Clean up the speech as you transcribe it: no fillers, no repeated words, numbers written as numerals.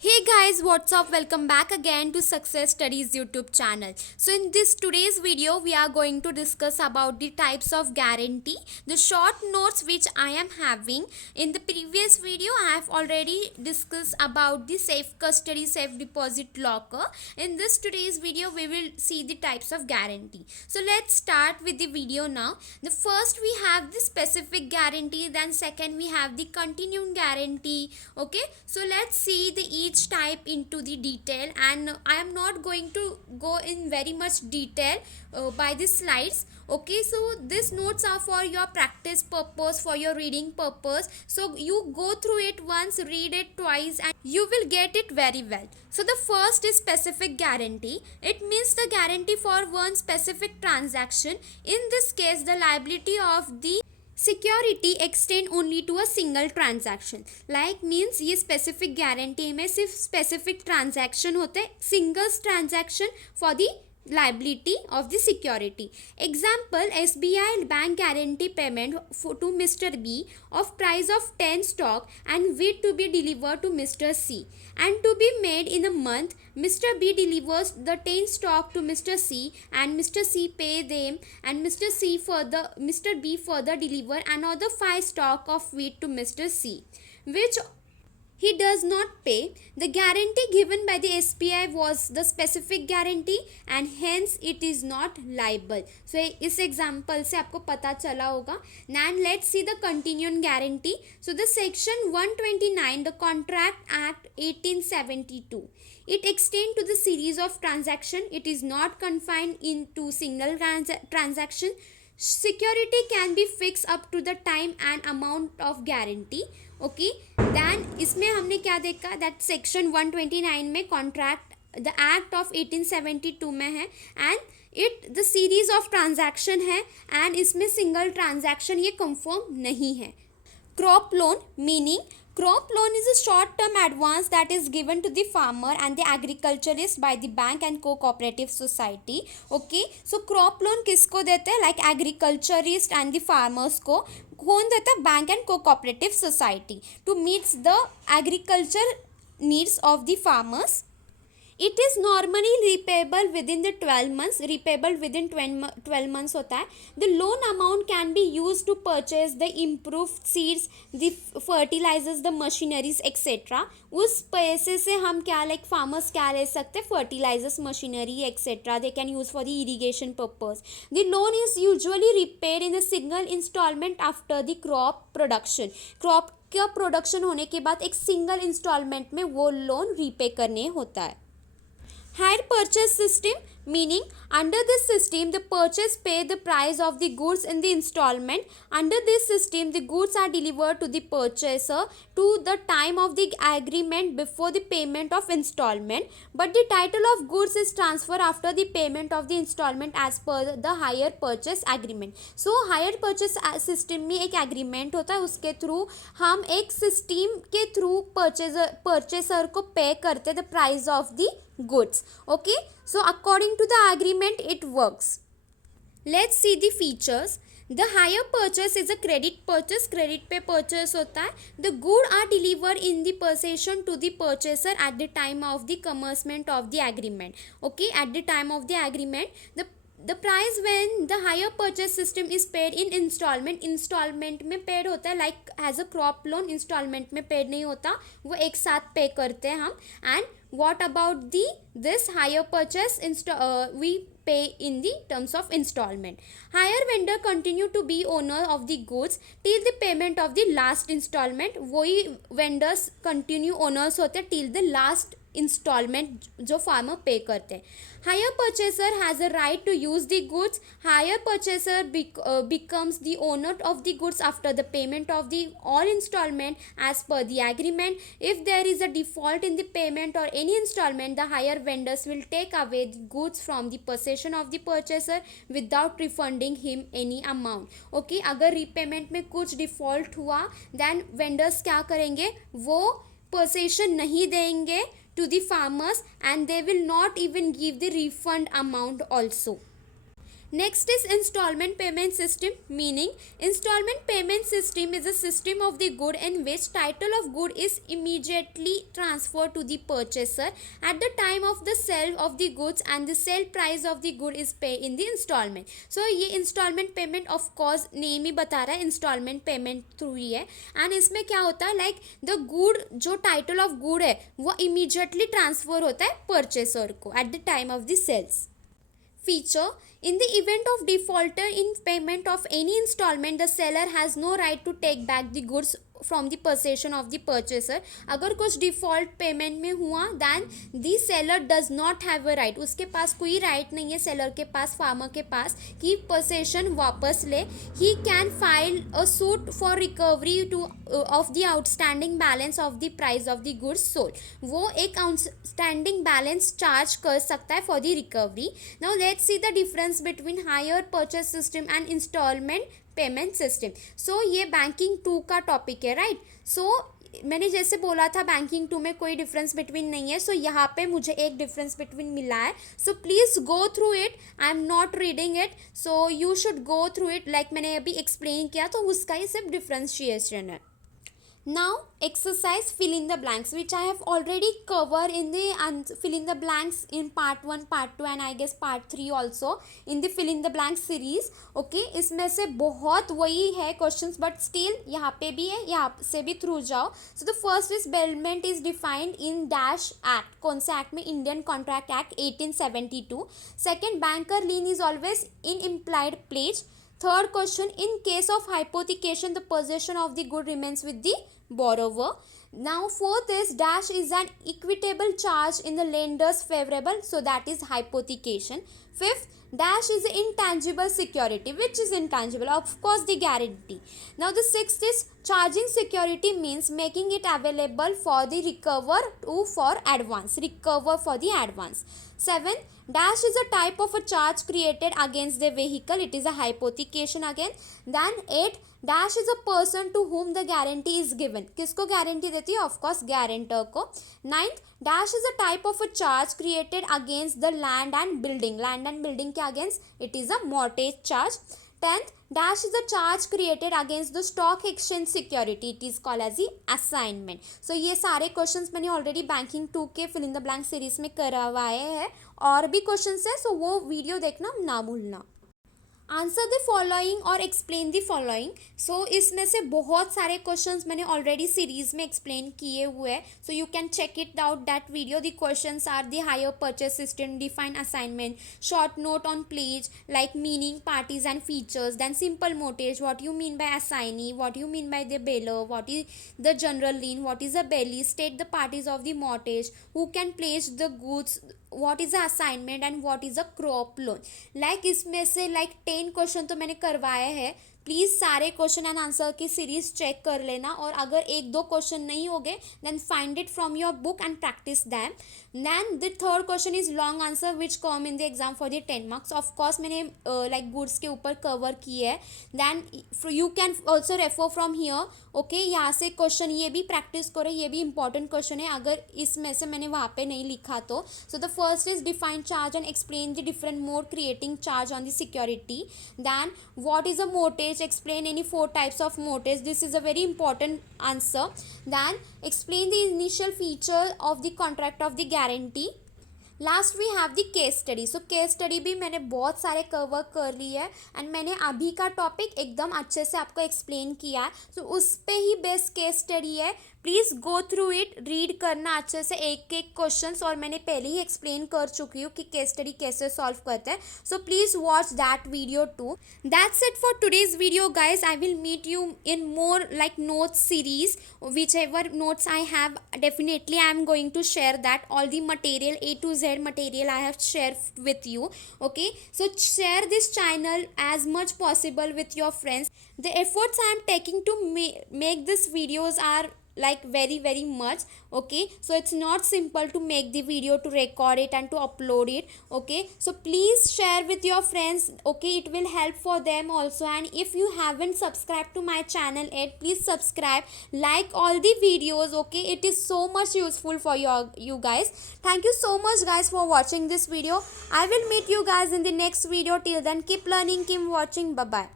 Hey guys, what's up? Welcome back again to Success Studies YouTube channel. So in this today's video, we are going to discuss about the types of guarantee, the short notes which I am having. In the previous video, I have already discussed about the safe custody, safe deposit locker. In this today's video, we will see the types of guarantee. So let's start with the video now. The first we have the specific guarantee, then second we have the continuing guarantee. Okay, so let's see the each type into the detail, and I am not going to go in very much detail by the slides. Okay, so these notes are for your practice purpose, for your reading purpose, so you go through it once, read it twice, and you will get it very well. So the first is specific guarantee. It means the guarantee for one specific transaction. In this case, the liability of the security extend only to a single transaction. Like means ये specific guarantee में सिर्फ specific transaction होते हैं, single transaction for the liability of the security. Example, SBI bank guarantee payment to Mr. B of price of 10 stock and wheat to be delivered to Mr. C and to be made in a month. Mr. B delivers the 10 stock to Mr. C and Mr. C pay them, and Mr. B further deliver another 5 stock of wheat to Mr. C, which he does not pay. The guarantee given by the SBI was the specific guarantee and hence it is not liable. So इस example से आपको पता चला होगा. Now let's see the continuing guarantee. So the section 129, the Contract Act 1872. It extends to the series of transaction. It is not confined into single transaction. Security can be fixed up to the time and amount of guarantee. Okay then इसमें हमने क्या देखा, that section 129 में contract the act of 1872 में है and it the series of transaction है and इसमें single transaction ये कंफर्म नहीं है. Crop loan meaning crop loan is a short term advance that is given to the farmer and the agriculturist by the bank and cooperative society. Okay, so crop loan किसको देते हैं, like agriculturist and the farmers को कौन देता है, bank and cooperative society, to meets the agriculture needs of the farmers. It is normally repayable within the 12 months, repayable within 12 months होता है. The loan amount can be use to purchase the improve seeds, the fertilisers, the machineries etcetera. उस पैसे से हम क्या, like farmers क्या ले सकते हैं, fertilisers, machinery etcetera they can use for the irrigation purpose. The loan is usually repaid in a single instalment after the crop production. Crop का प्रोडक्शन होने के बाद एक सिंगल इंस्टॉलमेंट में वो लोन रीपे करने होता है. Hire purchase system meaning under this system the purchase pay the price of the goods in the installment. Under this system the goods are delivered to the purchaser to the time of the agreement before the payment of installment, but the title of goods is transferred after the payment of the installment as per the hire purchase agreement. So hire purchase system में एक agreement होता है, उसके through हम एक system के through purchaser को pay करते the price of the goods. Okay, so according to the agreement it works. Let's see the features. The hire purchase is a credit purchase. Credit पे purchase होता है. The goods are delivered in the possession to the purchaser at the time of the commencement of the agreement. Okay, at the time of the agreement the price when the hire purchase system is paid in installment में paid होता है, like as a crop loan installment में paid नहीं होता, वो एक साथ pay करते हैं हम. And what about this hire purchase we pay in the terms of installment. Hire vendor continue to be owner of the goods till the payment of the last installment. वही vendors continue owners होते हैं till the last installment जो farmer pay करते हैं. Hire purchaser has a right to use the goods. Hire purchaser becomes the owner of the goods after the payment of the all installment as per the agreement. If there is a default in the payment or any installment, the hire vendors will take away the goods from the possession of the purchaser without refunding him any amount. Okay, अगर repayment में कुछ default हुआ then vendors क्या करेंगे, वो possession नहीं देंगे to the farmers and they will not even give the refund amount also. Next is installment payment system, meaning installment payment system is a system of the good in which title of good is immediately transferred to the purchaser at the time of the sale of the goods and the sale price of the good is paid in the installment. So ये installment payment of course name ही बता रहा है installment payment through ही है and इसमें क्या होता है like the good जो title of good है वो immediately transfer होता है purchaser को at the time of the sales. Feature: in the event of defaulter in payment of any installment, the seller has no right to take back the goods from the possession of the purchaser. अगर कुछ default payment में हुआ than the seller does not have a right, उसके पास कोई right नहीं है seller के पास, farmer के पास कि पोसेशन वापस ले. He can file a suit for recovery to of the outstanding balance of the price of the goods sold. वो एक आउटस्टैंडिंग बैलेंस चार्ज कर सकता है for the recovery. Now let's see the difference between hire purchase system and instalment payment system. So ये banking 2 का topic है right. सो मैंने जैसे बोला था बैंकिंग 2 में कोई डिफरेंस बिटवीन नहीं है. सो यहाँ पे मुझे एक डिफरेंस बिटवीन मिला है. So please go through it. I am not reading it, so you should go through it. Like मैंने अभी एक्सप्लेन किया तो उसका ही सिर्फ डिफ्रेंशिएशन है. Now exercise fill in the blanks which I have already covered in the fill in the blanks in part 1, part 2 and I guess part 3 also in the fill in the blanks series. Okay, इसमें से बहुत वही है questions but still यहाँ पे भी है, यहाँ से भी through जाओ. So the first is bailment is defined in dash act. कौन से act में? Indian Contract Act 1872. Second, banker lien is always in implied pledge. Third question, in case of hypothecation the possession of the good remains with the borrower. Now fourth is dash is an equitable charge in the lender's favorable, so that is hypothecation. Fifth, dash is intangible security. Which is intangible? Of course the guarantee. Now the sixth is charging security means making it available for the recover to for advance, recover for the advance. Seventh, dash is a type of a charge created against the vehicle. It is a hypothecation again. Then 8, dash is a person to whom the guarantee is given. किसको guarantee देती है? Of course guarantor को. 9th, dash is a type of a charge created against the land and building. Land and building के against it is a mortgage charge. 10th, dash is a charge created against the stock exchange security. It is called as the assignment. So ये सारे questions मैंने already banking 2 के fill in the blank series में करवाए हैं. और भी questions है, so वो video देखना ना भूलना. आंसर द फॉलोइंग और एक्सप्लेन द फॉलोइंग. सो इसमें से बहुत सारे क्वेश्चंस मैंने ऑलरेडी सीरीज में एक्सप्लेन किए हुए हैं. So you can check it out that video. The questions are the hire purchase system, define assignment, short note on pledge like meaning, parties and features, then simple mortgage, what you mean by assignee, what you mean by the bailor, what is the general lien, what is a bailee, state the parties of the mortgage, who can place the goods, what is a assignment and what is a crop loan. like इसमें से like 10 question तो मैंने करवाए हैं. Please सारे question and answer की series check कर लेना. और अगर एक दो क्वेश्चन नहीं हो गए then find it from your book and practice them. Then the third question is long answer which come in the exam for the 10 marks. Of course मैंने लाइक गुड्स के ऊपर कवर किए है. Then you can also refer from here. Okay, यहाँ से question ये भी practice करो, ये भी इंपॉर्टेंट क्वेश्चन है अगर इसमें से मैंने वहाँ पे नहीं लिखा तो. So the first is define charge and explain the different mode creating charge on the security. Then what is a mortgage, explain any 4 types of mortgage. This is a very important answer. Then explain the initial feature of the contract of the guarantee. Last we have the case study. So case study भी मैंने बहुत सारे cover कर ली है and मैंने अभी का topic एकदम अच्छे से आपको एक्सप्लेन किया है. सो उस पे ही बेस्ट केस स्टडी है. Please go through it, read करना अच्छे से एक एक क्वेश्चंस. और मैंने पहले ही एक्सप्लेन कर चुकी हूँ कि केस स्टडी कैसे सॉल्व करते हैं. So please watch that video too. That's it for today's video guys. I will meet you in more like notes series. Whichever notes I have, definitely I am going to share that all the material A to Z material I have shared with you. Okay, so share this channel as much possible with your friends. The efforts I am taking to make these videos are like very much. Okay, so it's not simple to make the video, to record it and to upload it. Okay, so please share with your friends. Okay, it will help for them also. And if you haven't subscribed to my channel yet, please subscribe, like all the videos. Okay, it is so much useful for you guys. Thank you so much guys for watching this video. I will meet you guys in the next video. Till then, keep learning, keep watching. Bye bye.